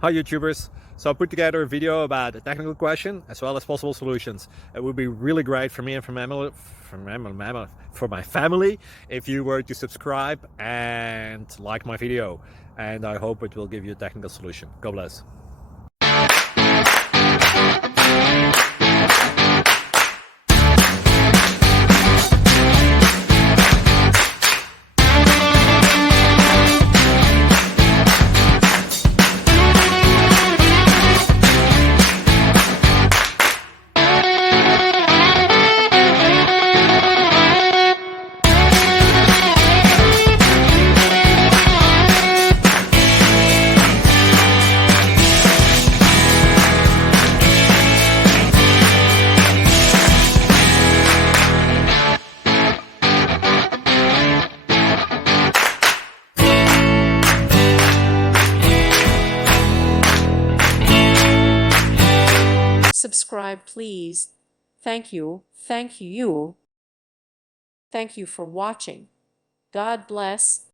Hi YouTubers. So I put together a video about a technical question as well as possible solutions. It would be really great for me and for my family if you were to subscribe and like my video. And I hope it will give you a technical solution. God bless. Subscribe, please. Thank you. Thank you. Thank you for watching. God bless.